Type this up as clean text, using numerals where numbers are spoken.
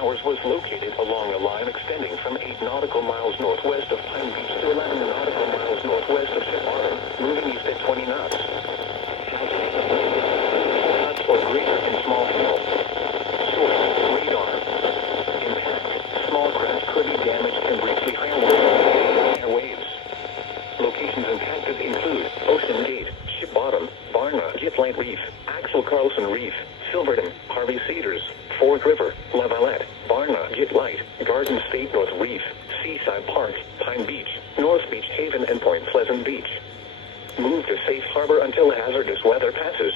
Towers was located along a line extending from 8 nautical miles northwest of Pine Beach to 11 nautical miles northwest of Ship Bottom, moving east at 20 knots. Knots or greater in small hail. Source, radar. Impact, small craft could be damaged and briefly higher waves. Locations impacted include Ocean Gate, Ship Bottom, Barna, Gitlight Reef, Axel Carlson Reef, Silverton, Harvey Cedars, Fork River, Lavalette, Barna, Gitlight, Garden State North Reef, Seaside Park, Pine Beach, North Beach Haven and Point Pleasant Beach. Move to safe harbor until hazardous weather passes.